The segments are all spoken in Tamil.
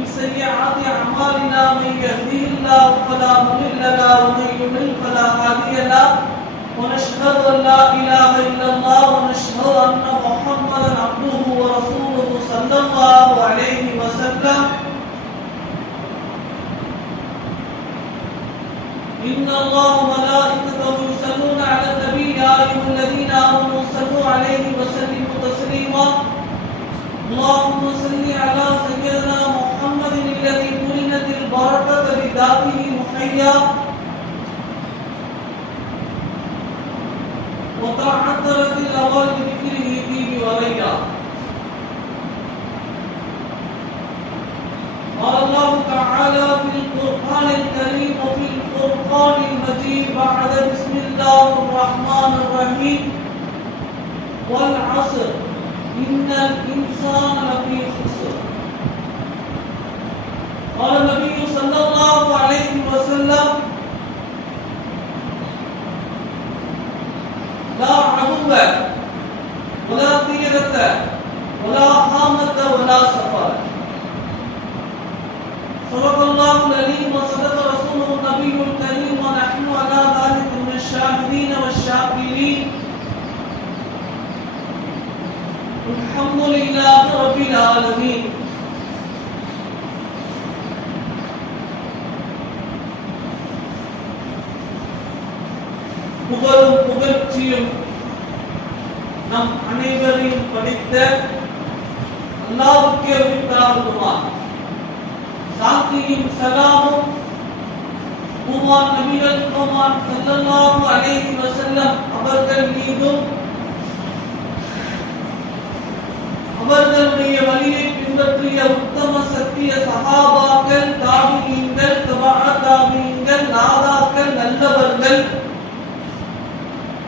ومن سيئات أعمالنا من يهديه الله فلا مضل له ومن يضلل فلا هادي له. ونشهد أن لا إله إلا الله ونشهد أن محمدا عبده ورسوله صلى الله عليه وسلم. إن الله وملائكته يصلون على النبي يا أيها الذين آمنوا صلوا عليه وسلموا تسليما. اللهم صل على سيدنا محمد الذي كلت البركة بذاته محيا. وتعثرت الأول بذكره فيه وريا قال الله تعالى في القرآن الكريم وفي القرآن المجيد بعد بسم الله الرحمن الرحيم. والعصر. إن الإنسان لفي خسر. قال النبي صلى الله عليه وسلم لا عدو ولا طيرة ولا حامة ولا سفر صدق الله العليم وصدق رسوله النبي الكريم ونحن على ذلك من الشاهدين والشاكرين. الحمد لله رب العالمين. படித்த அல்லாவுக்கே உரித்தாகுமா சாந்தியும் சலாமும் குமான் நபிகள் குமான் செல்லல்லாவும் அனைத்து வசல்லம் அவர்கள் மீதும் அவர்களுடைய வழியை பின்பற்றிய உத்தம சத்திய சகாபாக்கள் தாபியீன்கள் தபா தாபியீன்கள் நாதாக்கள் நல்லவர்கள்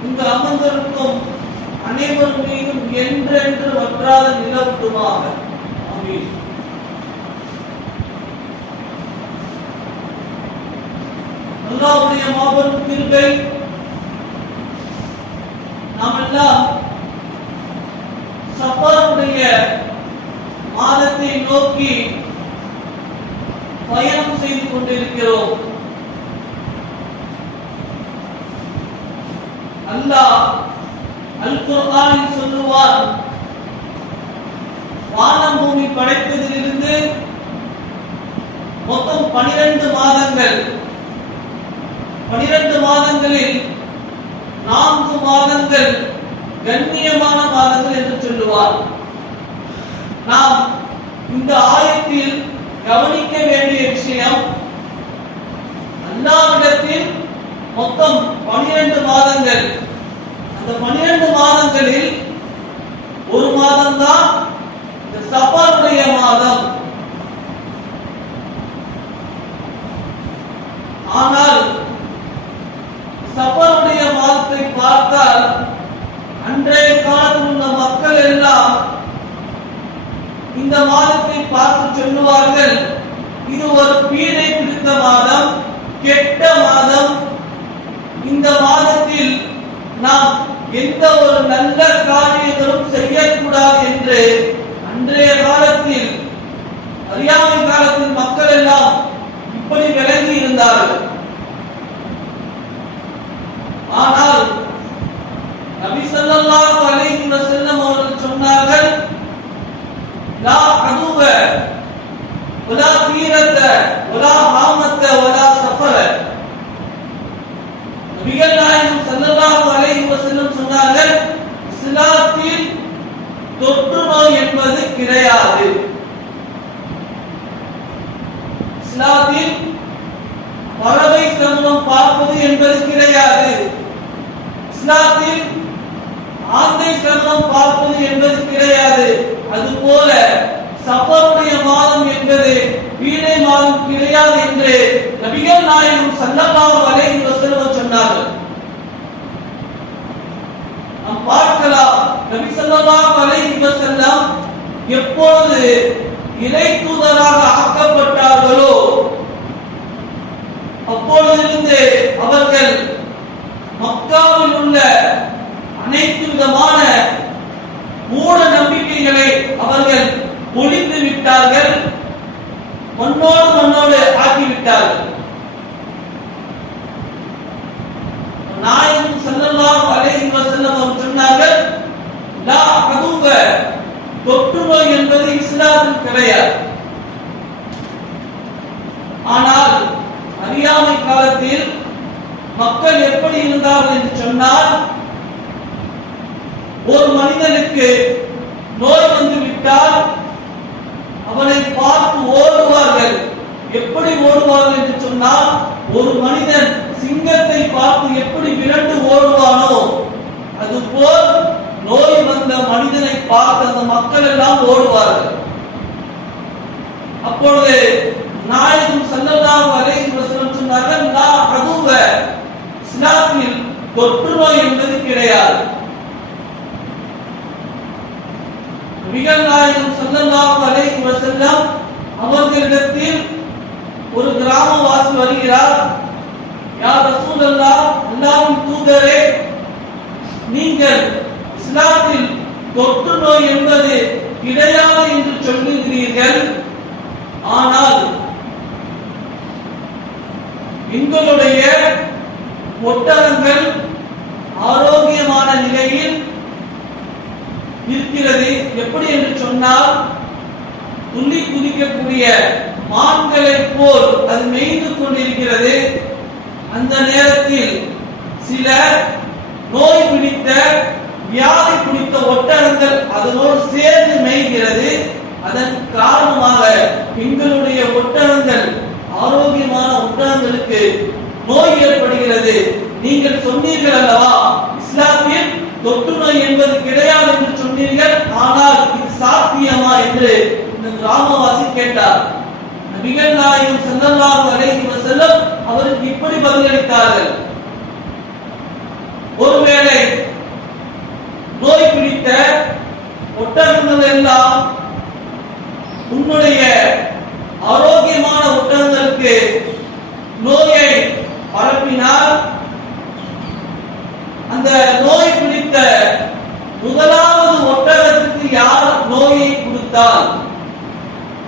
இங்கு அமர்ந்திருக்கும் அனைவர் மீதும் என்றென்று வற்றாத நிலவட்டுமாக. ஆமீன் அல்லாஹ்வுடைய மாபெரும் கிருபை நாம் எல்லாம் சஃபருடைய மாதத்தை நோக்கி பயணம் செய்து கொண்டிருக்கிறோம். அல்லாஹ் அல் சொல்லுவார். வானம் பூமி படைத்ததிலிருந்து மொத்தம் பனிரெண்டு மாதங்கள். பனிரெண்டு மாதங்களில் நான்கு மாதங்கள் கண்ணியமான மாதங்கள் என்று சொல்லுவார். நாம் இந்த ஆயத்தில் கவனிக்க வேண்டிய விஷயம் அல்லாவிடத்தில் மொத்தம் பனிரெண்டு மாதங்கள். இந்த பனிரெண்டு மாதங்களில் ஒரு மாதம் தான் இந்த மாதம். ஆனால் சஃபருடைய மாதத்தை பார்த்தால் அன்றைய காலத்தில் உள்ள மக்கள் எல்லாம் இந்த மாதத்தை பார்த்து சொல்லுவார்கள் இது ஒரு பீடை பிடித்த மாதம் கெட்ட மாதம். இந்த மாதத்தில் நாம் எந்த ஒரு நல்ல காரியங்களும் செய்யக்கூடாது என்று அன்றைய காலத்தில் அறியாமை காலத்தில் மக்கள் எல்லாம் இப்படி விளங்கி இருந்தார்கள். ஆனால் நபி ஸல்லல்லாஹு அலைஹி வஸல்லம் அவர்கள் சொன்னார்கள் லா அதுவ வலா தீரத்த வலா ஹாமத்த வலா சஃபர. நபிகள் நாயகம் ஸல்லல்லாஹு அலைஹி வஸல்லம் சொன்னார்கள் இஸ்லாத்தில் தொற்று நோய் என்பது கிடையாது. இஸ்லாத்தில் பறவை சமூகம் பார்ப்பது என்பது கிடையாது. இஸ்லாத்தில் ஆந்தை சமூகம் பார்ப்பது என்பது கிடையாது. அதுபோல சபருடைய மாதம் என்பது வீணை மாதம் கிடையாது என்று நபிகள் நாயகம் ஸல்லல்லாஹு அலைஹி வஸல்லம் சொன்னார்கள். நாம் பார்க்கலாம் நபி ஸல்லல்லாஹு அலைஹி வஸல்லம் எப்பொழுது இறை தூதராக ஆக்கப்பட்டார்களோ அப்பொழுதிருந்து அவர்கள் மக்காவில் உள்ள அனைத்து விதமான மூட நம்பிக்கைகளை அவர்கள் ஒழித்து விட்டார்கள் மண்ணோடு மண்ணோடு ஆக்கிவிட்டார்கள். நாயகம் செல்லலாம் அலைஹி வஸல்லம் அவர் சொன்னார்கள் லா அதுவ தொற்று நோய் என்பது இஸ்லாத்தில் கிடையாது. ஆனால் அறியாமை காலத்தில் மக்கள் எப்படி இருந்தார்கள் என்று சொன்னால் ஒரு மனிதனுக்கு நோய் வந்து விட்டால் அவனை பார்த்து ஓடுவார்கள். எப்படி ஓடுவார்கள் என்று சொன்னால் ஒரு மனிதன் சிங்கத்தை பார்த்து எப்படி விரண்டு ஓடுவானோ அது போல் நோய் வந்த மனிதனை பார்த்து அந்த மக்கள் எல்லாம் ஓடுவார்கள். அப்பொழுது நாயகம் செல்லலாம் வரை சொன்னார்கள் நான் அதுவ இஸ்லாத்தில் தொற்று நோய் என்பது கிடையாது. நபிகள் நாயகம் ஸல்லல்லாஹு அலைஹி செல்லம் அவர்களிடத்தில் ஒரு கிராமவாசி வருகிறார். யார் ரசூலல்லாஹ் அல்லாஹ்வின் தூதரே நீங்கள் இஸ்லாத்தில் தொற்று நோய் என்பது கிடையாது என்று சொல்லுகிறீர்கள். ஆனால் எங்களுடைய ஒட்டகங்கள் ஆரோக்கியமான நிலையில் இருக்கிறது. எப்படி என்று சொன்னால் துள்ளி குதிக்கக்கூடிய மான்களை போல் அது மெய்து கொண்டிருக்கிறது. அந்த நேரத்தில் சில நோய் பிடித்த வியாதி பிடித்த ஒட்டகங்கள் அதனோடு சேர்ந்து மேய்கிறது. அதன் காரணமாக எங்களுடைய ஒட்டகங்கள் ஆரோக்கியமான ஒட்டகங்களுக்கு நோய் ஏற்படுகிறது. நீங்கள் சொன்னீர்கள் அல்லவா? இஸ்லாத்தில் தொற்று நோய் என்பது கிடையாது என்று சொன்னீர்கள். ஆனால் இது சாத்தியமா என்று இந்த கிராமவாசி கேட்டார். நபிகள் நாயகம் ஸல்லல்லாஹு அலைஹி வஸல்லம் அவருக்கு இப்படி பதிலளித்தார்கள். ஒருவேளை நோய் பிடித்த ஒட்டகங்கள் எல்லாம் உன்னுடைய ஆரோக்கியமான ஒட்டகங்களுக்கு நோயை பரப்பினால் அந்த நோய் பிடித்த முதலாவது ஒட்டகத்துக்கு யார் நோயை கொடுத்தால்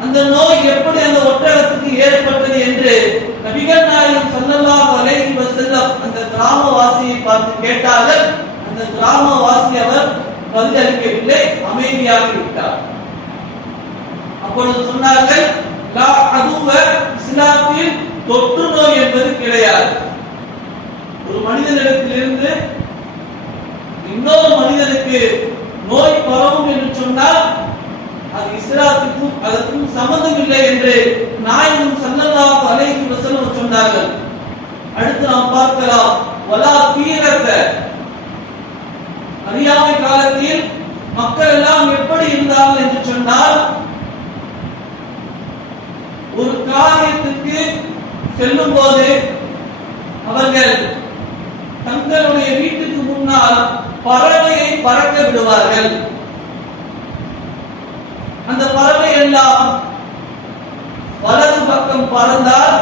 அந்த நோய் எப்படி அந்த ஒட்டகத்துக்கு ஏற்பட்டது என்று நபிகள் நாயகம் ஸல்லல்லாஹு அலைஹி வஸல்லம் அந்த கிராமவாசியை பார்த்து கேட்டார்கள் அந்த கிராமவாசி அவர் பதிலளிக்கவில்லை அமைதியாகி விட்டார் அப்பொழுது சொன்னார்கள் லா அதுவ இஸ்லாத்தில் தொற்று நோய் என்பது கிடையாது. ஒரு மனிதனிடத்திலிருந்து இன்னொரு மனிதனுக்கு நோய் பரவும் என்று சொன்னால் அது இஸ்லாத்துக்கும் அதற்கும் சம்மந்தம் இல்லை என்று நாயகம் ஸல்லல்லாஹு அலைஹி வஸல்லம் சொன்னார்கள். அடுத்து நாம் பார்க்கலாம் வலா தீரத்த அறியாமை காலத்தில் மக்கள் எல்லாம் எப்படி இருந்தார்கள் என்று சொன்னால் ஒரு காரியத்துக்கு செல்லும் போது அவர்கள் தங்களுடைய வீட்டுக்கு முன்னால் பறவையை பறக்க விடுவார்கள். அந்த பறவை எல்லாம் வலது பக்கம் பறந்தால்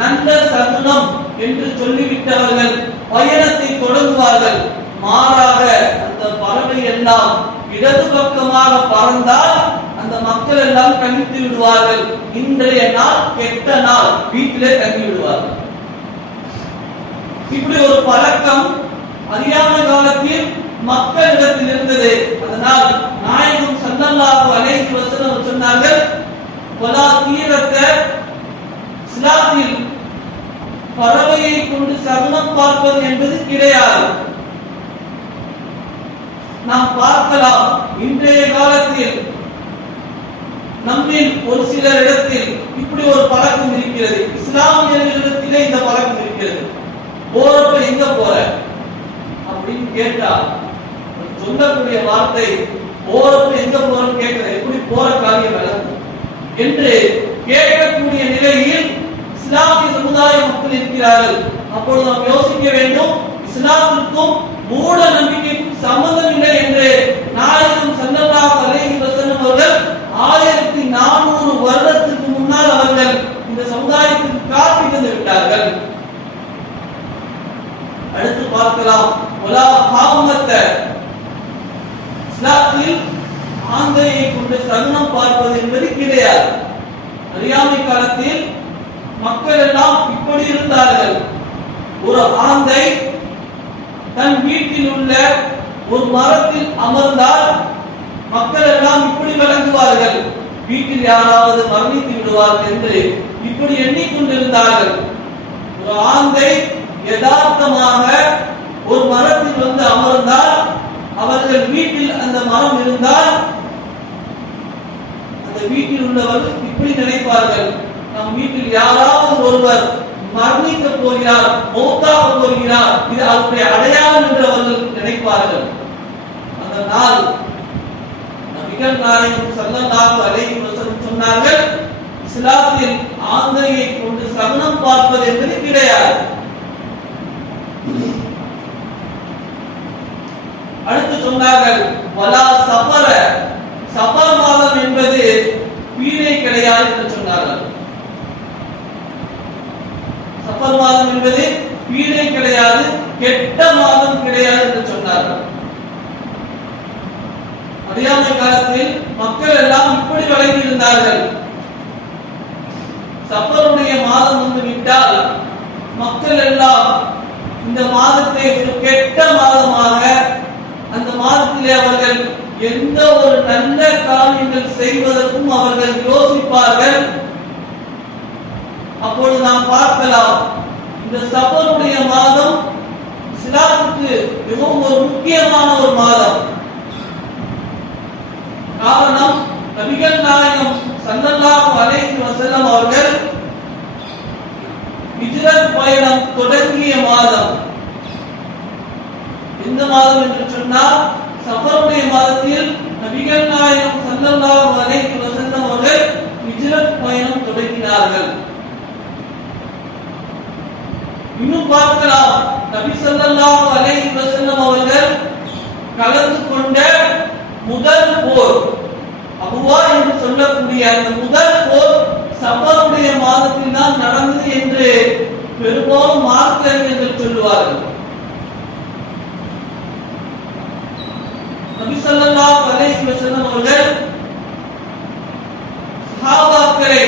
நல்ல சகுனம் என்று சொல்லிவிட்டவர்கள் பயணத்தை தொடங்குவார்கள். மாறாக பறவை எல்லாம் இடது பக்கமாக பறந்தால் அந்த மக்கள் எல்லாம் கணித்து விடுவார்கள். இன்றைய நாள் கெட்ட நாள். வீட்டிலே தங்கி விடுவார்கள். இப்படி ஒரு பழக்கம் அறியாம காலத்தில் மக்களிடத்தில் இருந்தது. அதனால் நாயகம் ஸல்லல்லாஹு அலைஹி வஸல்லம் சொன்னார்கள் வலா தீரத்த சிலாத்தில் பறவையை கொண்டு சகுனம் பார்ப்பது என்பது கிடையாது. நாம் பார்க்கலாம் இன்றைய காலத்தில் நம்மில் ஒரு சிலர் இடத்தில் இப்படி ஒரு பழக்கம் இருக்கிறது. இஸ்லாமியர்களிடத்திலே இந்த பழக்கம் இருக்கிறது. போறப்ப எங்க போற? அப்படின்னு கேட்டா சொல்லக்கூடிய வார்த்தை போறப்ப எங்க போறன்னு கேட்கிற எப்படி போற காரியம் என்று கேட்கக்கூடிய நிலையில் இஸ்லாமிய சமுதாய மக்கள் இருக்கிறார்கள். அப்பொழுது நாம் யோசிக்க வேண்டும் இஸ்லாத்திற்கும் மூட நம்பிக்கைக்கும் சம்பந்தம் இல்லை என்று நாயகம் ஸல்லல்லாஹு அலைஹி வஸல்லம் அவர்கள் ஆயிரத்தி நானூறு வருடத்துக்கு முன்னால் அவர்கள் இந்த சமுதாயத்துக்கு காட்டி தந்து விட்டார்கள் அடுத்து பார்க்கலாம் வலா ஆந்தையை கொண்டு சகுனம் பார்ப்பது என்பது கிடையாது அறியாமை காலத்தில் மக்கள் எல்லாம் இப்படி இருந்தார்கள் ஒரு ஆந்தை தன் வீட்டில் உள்ள ஒரு மரத்தில் அமர்ந்தால் மக்கள் எல்லாம் இப்படி விளங்குவார்கள் வீட்டில் யாராவது மரணித்து விடுவார்கள் என்று இப்படி எண்ணிக்கொண்டிருந்தார்கள். ஒரு ஆந்தை யதார்த்தமாக ஒரு மரத்தில் வந்து அமர்ந்தால் அவர்கள் வீட்டில் அந்த மரம் இருந்தால் அந்த வீட்டில் உள்ளவர்கள் இப்படி நினைப்பார்கள். நம் வீட்டில் யாராவது ஒருவர் மரணிக்க போகிறார் மௌத்தாக போகிறார் இது அவருடைய அடையாளம் என்று அவர்கள் நினைப்பார்கள். அந்த நாள் நபிகள் நாயகம் செல்லலாக அலைஹி சொன்னார்கள் இஸ்லாத்தில் ஆந்தையை கொண்டு சகுனம் பார்ப்பது என்பது கிடையாது. அடுத்து சொன்னார்கள் வலா சபர சஃபர் மாதம் என்பது வீணை கிடையாது என்று சொன்னார்கள். சபர் மாதம் என்பது வீணை கிடையாது கெட்ட மாதம் கிடையாது என்று சொன்னார்கள். அறியாமை காலத்தில் மக்கள் எல்லாம் இப்படி வழங்கி இருந்தார்கள். சஃபருடைய மாதம் வந்து விட்டால் மக்கள் எல்லாம் இந்த மாதத்தை ஒரு கெட்ட மாதமாக அந்த மாதத்திலே அவர்கள் எந்த ஒரு நல்ல காரியங்கள் செய்வதற்கும் அவர்கள் யோசிப்பார்கள். அப்பொழுது நாம் பார்க்கலாம் இந்த சபருடைய மாதம் இஸ்லாத்துக்கு மிகவும் ஒரு முக்கியமான ஒரு மாதம். காரணம் நபிகள் நாயகம் சல்லல்லாஹு அலைஹி வஸல்லம் அவர்கள் ஹிஜ்ரத் பயணம் தொடங்கிய மாதம். எந்த மாதம் என்று சொன்னால் சஃபருடைய மாதத்தில் நபிகள் நாயகம் சல்லல்லாஹு அலைஹி வஸல்லம் அவர்கள் ஹிஜ்ரத் பயணம் தொடங்கினார்கள். இன்னும் பார்க்கலாம். நபி சல்லல்லாஹு அலைஹி வஸல்லம் அவர்கள் கலந்து கொண்ட முதல் போர். அபுவா என்று சொல்லக்கூடிய அந்த முதல் போர் சபருடைய மாதத்தில் தான் நடந்தது என்று பெரும்பாலும் மார்க்க என்று சொல்லுவார்கள். நபிசல்லா ஸல்லல்லாஹு வஸல்லம் அவர்கள் சஹாபாக்களை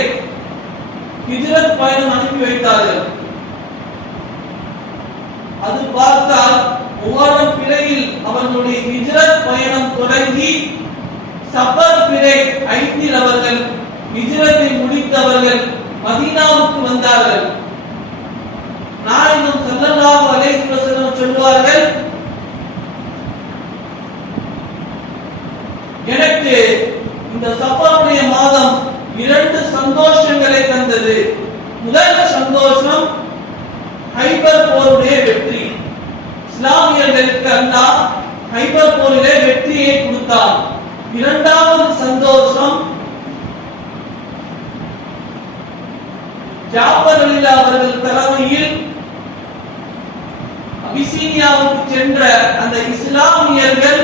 ஹிஜ்ரத் பயணம் அனுப்பி வைத்தார்கள். அது பார்த்தால் ஒவ்வொரு பிறையில் அவர்களுடைய ஹிஜ்ரத் பயணம் தொடங்கி சபர் பிறை ஐந்தில் அவர்கள் விஜயத்தை முடித்தவர்கள் மதீனாவுக்கு வந்தார்கள். நாளினும் ஸல்லல்லாஹு அலைஹி வஸல்லம் சொல்வார்கள் எனக்கு இந்த சஃபருடைய மாதம் இரண்டு சந்தோஷங்களை தந்தது. முதல் சந்தோஷம் ஹைபர் போருடைய வெற்றி. இஸ்லாமியர்களுக்கு அல்லாஹ் ஹைபர் போரிலே வெற்றியை கொடுத்தான். இரண்டாவது சந்தோஷம் ஜாபர் அலிலா அவர்கள் தலைமையில் அபிசீனியாவுக்கு சென்ற அந்த இஸ்லாமியர்கள்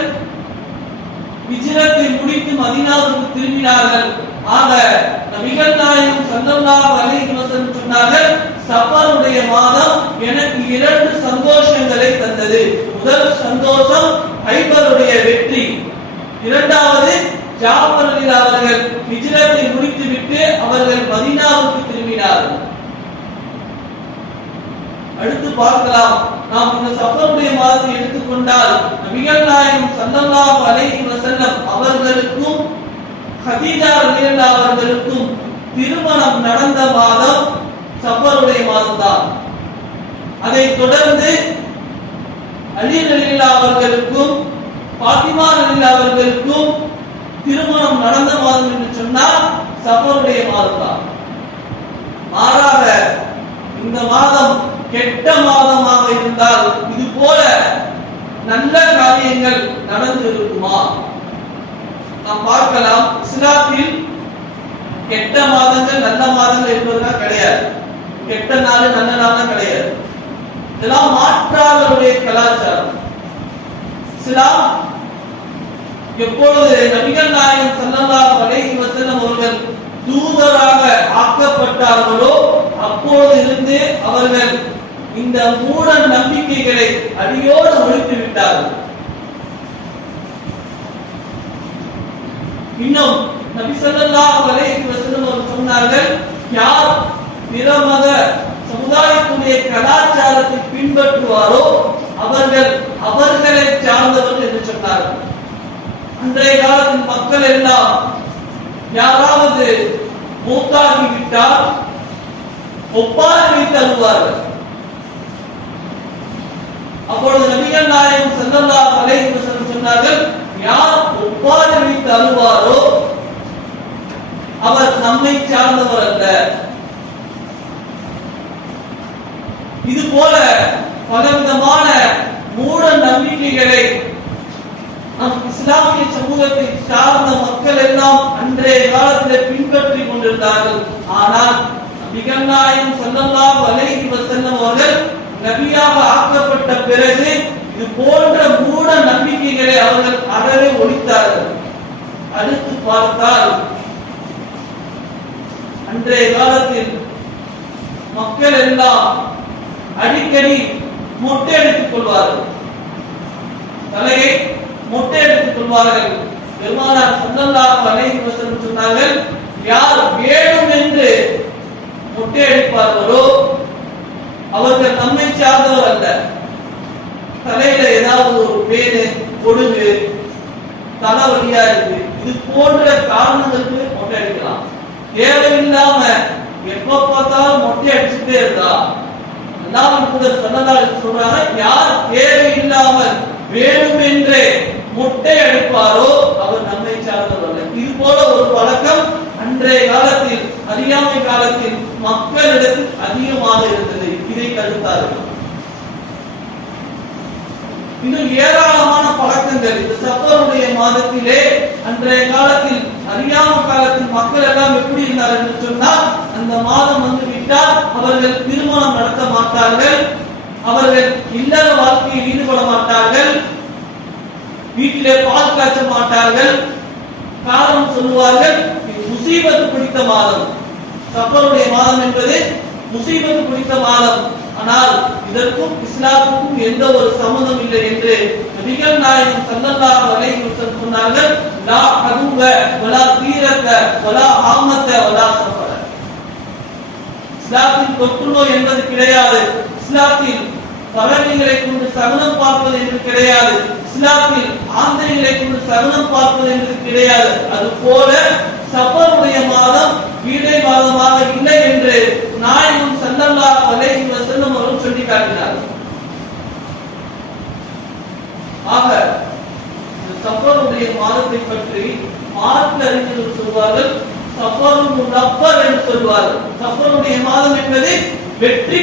விஜயத்தை முடித்து மதினாவுக்கு திரும்பினார்கள். ஆக நபிகள் நாயகம் ஸல்லல்லாஹு அலைஹி சொன்னார்கள் சப்பருடைய மாதம் எனக்கு இரண்டு சந்தோஷங்களை தந்தது. முதல் சந்தோஷம் ஹைபருடைய வெற்றி இரண்டாவது ஜாஃபர் அலி அவர்கள் ஹிஜ்ரத்தை முடித்துவிட்டு அவர்கள் மதினாவுக்கு திரும்பினார்கள். அடுத்து பார்க்கலாம். நாம் இந்த சஃபருடைய மாதத்தை எடுத்துக்கொண்டால் நபிகள் நாயகம் ஸல்லல்லாஹு அலைஹி வஸல்லம் அவர்களுக்கும் ஹதீஜா ரலியல்லாஹு அவர்களுக்கும் திருமணம் நடந்த மாதம் சஃபருடைய மாதம் தான் அதைத் தொடர்ந்து அலி ரலியல்லாஹு அவர்களுக்கும் பாத்திமா ரலியல்லாஹு அவர்களுக்கும் திருமணம் நடந்த மாதம் என்று சொன்னால் சஃபருடைய மாதம் தான் மாறாக இந்த மாதம் கெட்ட மாதமாக இருந்தால் இது போல நல்ல காரியங்கள் நடந்து இருக்குமா நாம் பார்க்கலாம். இஸ்லாத்தில் கெட்ட மாதங்கள் நல்ல மாதங்கள் என்பதுதான் கிடையாது. கெட்ட நாள் நல்ல நாள் கிடையாது. இதெல்லாம் மாற்றாளருடைய கலாச்சாரம். இஸ்லாம் எப்பொழுது நபிகள் நாயகம் ஸல்லல்லாஹு அலைஹி வஸல்லம் அவர்கள் தூதராக ஆக்கப்பட்டார்களோ அப்போது இருந்து அவர்கள் இந்த மூட நம்பிக்கைகளை அடியோடு ஒழித்து விட்டார்கள். இன்னும் நபி ஸல்லல்லாஹு அலைஹி வஸல்லம் அவர்கள் சொன்னார்கள் யார் பிறமத சமுதாயத்துடைய கலாச்சாரத்தை பின்பற்றுவாரோ அவர்கள் சார்ந்தவர்கள் என்று சொன்னார்கள் இன்றைய காலத்தின் மக்கள் எல்லாம் யாராவது மூத்தாகி விட்டால் ஒப்பாரி தருவார்கள். அப்பொழுது நபிகள் நாயகம் செல்லல்லா அலைஹி சொன்னார்கள் யார் ஒப்பாரி தருவாரோ அவர் நம்மை சார்ந்தவர் அல்ல. இது போல பலவிதமான மூட நம்பிக்கைகளை நம் இஸ்லாமிய சமூகத்தை சார்ந்த மக்கள் எல்லாம் அன்றைய காலத்திலே பின்பற்றி கொண்டிருந்தார்கள். ஆனால் நபிகள் நாயகம் வலைக்கு செல்லும் அவர்கள் நபியாக ஆக்கப்பட்ட பிறகு இது போன்ற மூட நம்பிக்கைகளை அவர்கள் அறவே ஒழித்தார்கள். அடுத்து பார்த்தால் அன்றைய காலத்தில் மக்கள் எல்லாம் அடிக்கடி மொட்டை எடுத்துக் கொள்வார்கள். தலையை மொட்டை எடுத்துக் கொள்வார்கள். பெருமானார் சல்லல்லாஹு அலைஹி வஸல்லம் சொன்னார்கள் யார் வேணும் என்று மொட்டை அடிப்பார்களோ அவர்கள் நம்மை சார்ந்தவர் அல்ல. தலையில ஏதாவது ஒரு பேரு கொடுங்கு தலைவலியா இருக்கு. இது போன்ற காரணங்களுக்கு மொட்டை அடிக்கலாம் தேவையில்லாம எப்ப பார்த்தாலும் மொட்டை அடிச்சுட்டே இருந்தா அல்லாஹ் கூட ஸல்லல்லாஹு சொல்றாங்க யார் தேவையில்லாமல் வேண்டுமென்றே மொட்டை அடிப்பாரோ அவர் நம்மை சார்ந்தவர் இது போல ஒரு பழக்கம் அன்றைய காலத்தில் அறியாமை காலத்தில் மக்களிடத்தில் அதிகமாக இருந்தது. இதை தடுத்தார்கள் இன்னும் ஏராளமான பழக்கங்கள். இந்த சப்பருடைய மாதத்திலே அன்றைய காலத்தில் அறியாம காலத்தில் மக்கள் எல்லாம் எப்படி இருந்தார் என்று சொன்னால் அந்த மாதம் வந்து விட்டால் அவர்கள் திருமணம் நடத்த மாட்டார்கள். அவர்கள் இல்லற வாழ்க்கையில் ஈடுபட மாட்டார்கள். வீட்டிலே பால் காய்ச்ச மாட்டார்கள். காலம் சொல்லுவார்கள் முசீபத்து பிடித்த மாதம். சப்பருடைய மாதம் என்பது முசீபத்து பிடித்த மாதம். ஆனால் இதற்கும் இஸ்லாமுக்கும் எந்த ஒரு சம்மதம் இல்லை என்று நபிகள் நாயகம் சல்லல்லாஹு அலைஹி வஸல்லம் சொன்னார்கள் லா ஹதுவ வலா தீரத்த வலா ஆமத்த வலா சஃபர. இஸ்லாத்தில் தொற்று நோய் என்பது கிடையாது. இஸ்லாத்தில் பறவைகளை கொண்டு சகுனம் பார்ப்பது என்று கிடையாது. இஸ்லாமில் ஆந்தைகளை கொண்டு சரணம் பார்ப்பது என்று கிடையாது. அது போல சபருடைய மாதம் வீடை மாதமாக இல்லை என்று நாயகம் சல்லல்லா அலைஹி வஸல்லம் அவர்கள் சொல்லி காட்டினார்கள் ஆக இந்த மாதத்தை பற்றி மார்க்க அறிஞர்கள் சொல்வார்கள் சபரும் ரப்பர் என்று சொல்வார்கள். சபருடைய மாதம் என்பது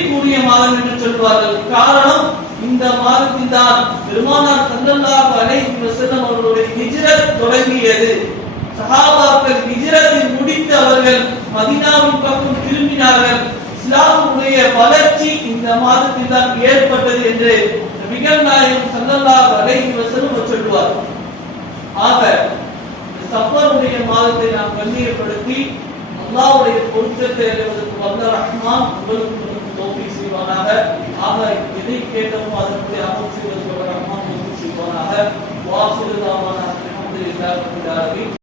கூடிய மாதம் என்று சொல்வார்கள். காரணம் இந்த மாதத்தில் தான் பெருமானார் ஸல்லல்லாஹு அலைஹி வஸல்லம் அவர்களுடைய ஹிஜ்ரத் தொடங்கியது. சஹாபாக்கள் ஹிஜ்ரத்தை முடித்து அவர்கள் மதீனாவின் பக்கம் திரும்பினார்கள். இஸ்லாமுடைய வளர்ச்சி இந்த மாதத்தில் தான் ஏற்பட்டது என்று நபிகள் நாயகம் ஸல்லல்லாஹு அலைஹி வஸல்லம் சொல்வார் ஆக சஃபருடைய மாதத்தை நாம் கண்ணியப்படுத்தி அல்லாஹ்வுடைய பொருத்தத்தை அடைவதற்கு வல்ல ரஹ்மான் உங்களுக்கு सिखाना है। अब यदि के तो मालूम से आप से जो रहमान को सिखाना है वो आपसे जो आवाना है अलहमदुलिल्लाह रब्बिल आलमीन